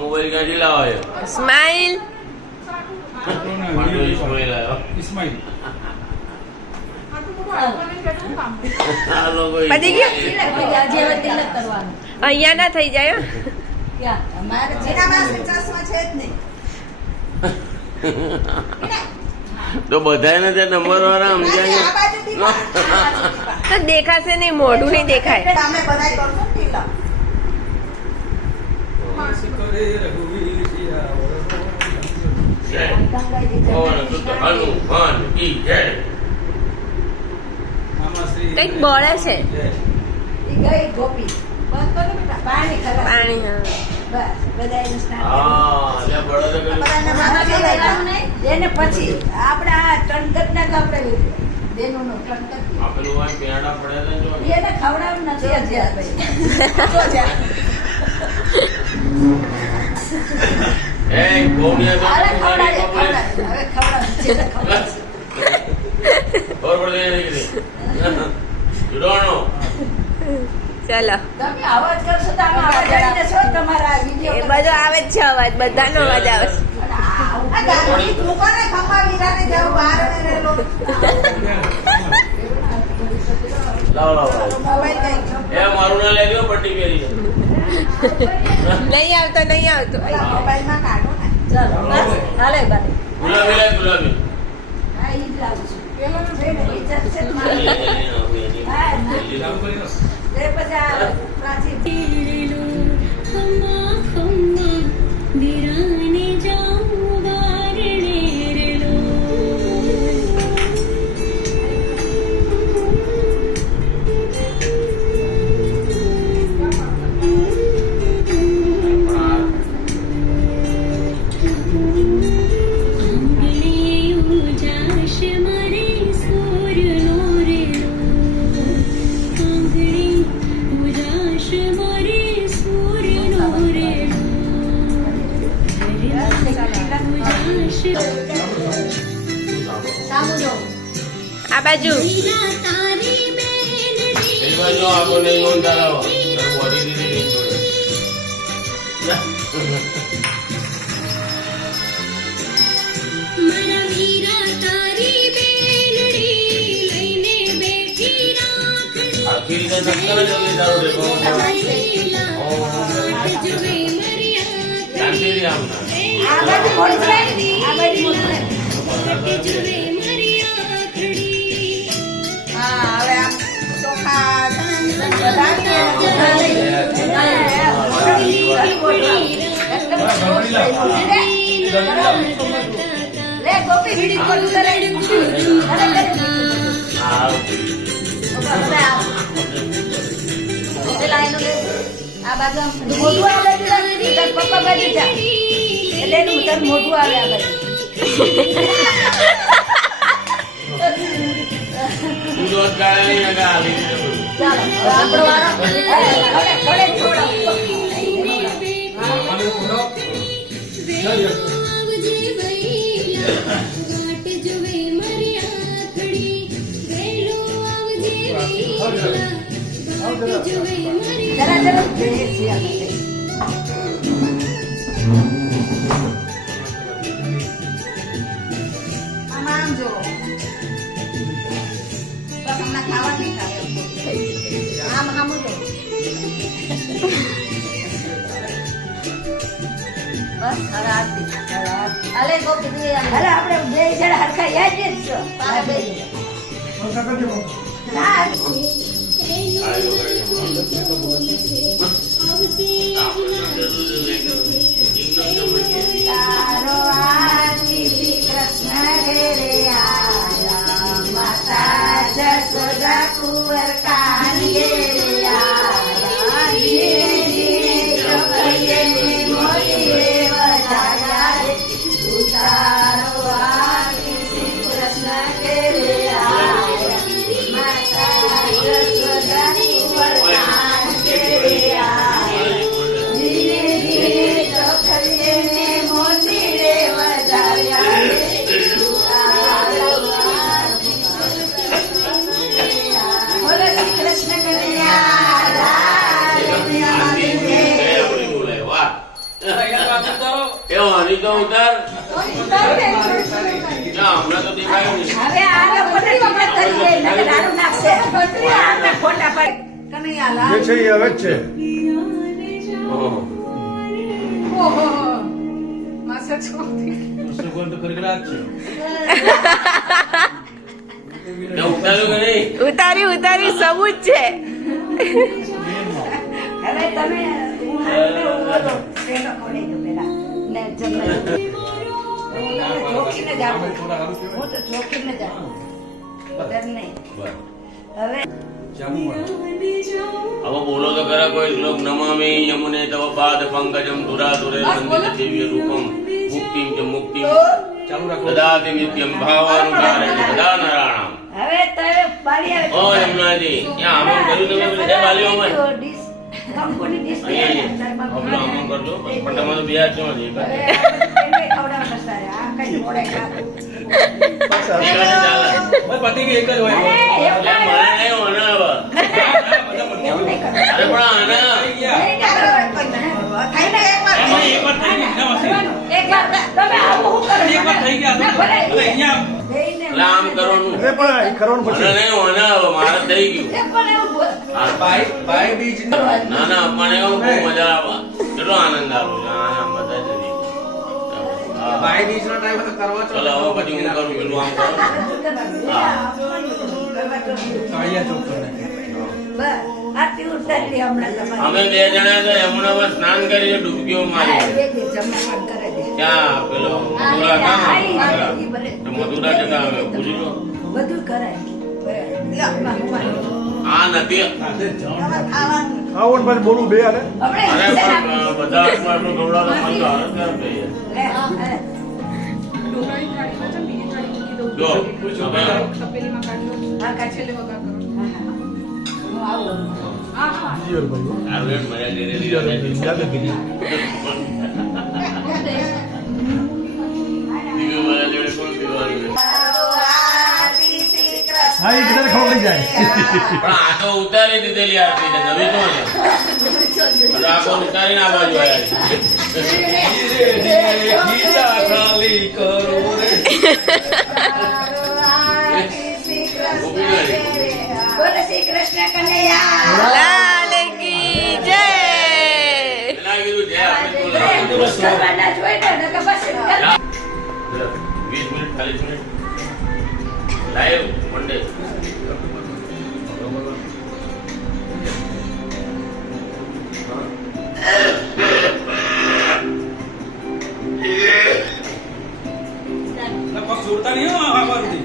Mobile ક્યાંથી લાવ્યો? Smile. ઇસ્માઈલ આવ્યો. ઇસ્માઈલ આ લોકો પતી ગયું? અહીંયા ના થઈ જાય હો. તો બધાને ત્યાં નંબર વાળા સમજાય તો દેખાશે નહીં, મોઢું નહીં દેખાય. હનુમાન કી જય. કઈક બળે છે પાણી. હા લે બળદ એને પછી આપણે આ ટનકટ ના આપણે બેનો નો ટનકટ આપેલું હોય પેડા પડે જો એને ખવડાવવું નથી હજી આ ભાઈ એ ગોમિયા હવે ખવડાવી और बोल दे you don't know ચાલો તમે અવાજ કરશો તો આમાં અવાજ આવી જશો તમારા એ વિડિયો બધો આવે જ છે અવાજ, બધાનો અવાજ આવે છે. આ ગાડી દુકાને ખંભાવી રાને જાવ બહાર ને લો લાવ મોબાઈલ કઈ એ મારું ના લેજો પટ્ટી પહેરી નહીં આવતો મોબાઈલ માં કાઢો ને ચાલો બસ હાલે બાને ગુલાબી લે ગુલાબી હા ઈ જ લાવું છું પેલો નો છે ને ઈ ચર્ચે માં એ પછી આ પ્રાચીન આ બાજુ એ બાજુ આગો નહીં ઓન કરાવો તો બોડી દીધી નહીં આખી રીતે નક્કર જલ્દી દારૂ દેખો શાંતિ આમના આ બાજુ મોડી જાય આ બાજુ મોડી હા હવે આ ચોખા લે ગોપી વિડી કોલ કરે આ બાજુ મોઢું આવે તાર પપ્પા બાજુ જા એટલે એનું તાર મોઢું આવે આ બાજુ દૂધ ગાળે નહીં લગા આવી ચાલો આપણો વારો હવે થોડે થોડો જરા જરા આમ જો તમને ખાવા નહીં ખાવે આમ આમ જો બસ હવે અલે ગોપી તું અરે આપણે બે જણા હરખા યાદ જ છો આ બે ના તારો આજી કૃષ્ણ ઘેરે આયા માતા જસોદા કુંવર કાન ઘેરે આયા તારો આજી કૃષ્ણ ઘેરે આયા માતા જસોદા કુંવર કાન ઘેરે આયા એ હરી તો ઉતાર ના, હમણાં તો દેખાયું નહીં. હવે આ લોકોને ટીકા કરી દે, નકર દારૂ નાખશે. આપણે ખોટા પડે. કનૈયાલાલ. જે છે એ હવે જ છે. ઓહો. ઓહો. તે ઉતાર્યું કે નહીં? ઉતારી સબૂત છે. હવે તમે પેલો ખોલી દો પેલા. ને જમવા. ચોખીને જ આપું. હું તો ચોખીને જ આપું. ડર નહીં. હવે હવે બોલો તો ખરા કોઈ શ્લોક. નમામિ યમુને તવ પાદ પંકજમ ધુરાધુરે વંદિત દિવ્ય રૂપમ મુક્તિમ ચ મુક્તિમ દદાતિ નિત્યમ ભાવાનુસારેણ સદા નરાણામ. હવે તમે બાળિયા ઓ યમુનાજી, ત્યાં આમમ કર્યું તમે પેલી એ બાલીઓમાં? કંકુની ડીશ અહીંયા આપણો આમમ કરજો. પણ તમે તો બે જ છો ને. હવે ખવડાવવાના સારા. આ કઈ મોડે ખાતું. પતિ કે એક જ હોય. મને નહીં હોના હવે. એવું નહીં કરવાનું. અરે પણ આના નહીં કરવાનું. ખાઈને એકવાર એકવાર તમે આવું શું કરો? ના, ભલે. જઈને એટલે આમ કરવાનું. એટલે પણ એ કરવાનું મને પછી. નહીં હોના હવે. મારે થઈ ગયું. એ પણ એવું બોલ. ના ના, મને એવું બહુ મજા આવે. કેટલો આનંદ આવે છે. આના મજા જ નથી. હા. ચલો હવે પછી હું કરું પેલું આમ કરું. બસ, આરતી ઉતારી હમણાં તમારી. અમે બે જણા તો યમુનામાં સ્નાન કરીને ડૂબકીઓ હા, મારી. બે જમવા પણ કરે છે. ત્યાં પેલો મથુરા હા, કામ હા, ઈ ભલે. તો મથુરા જતા આવે પૂછી લો. બધું કરાય. આ નથી. આવો ને પછી બોલવું બે હાલે. અરે પણ બધા હાથમાં આટલું ખવડાવે તો મને તો હાલત ખરાબ થઈ જાય. જો તમે ઈયર ભાઈ. આ રેટ મજા કરી ઈયર લીધી. યાદ કરી. બીજું મારા જોડે કોણ પીવાનું? હા, એ બધાને ખબર પડી જાય. પણ આ તો ઉતારી દીધેલી આરતી છે. નવી તો છે. એટલે આ તો ઉતારીને આ બાજુ બોલો શ્રી કૃષ્ણ કનૈયા લાલ કી જય. પેલા કીધું છે આપણે તો કરવાના જ હોય ને, નકર પછી 20 મિનિટ 40 મિનિટ લાઈવ મંડે. જોડતા નહીં હો આ બાજુથી.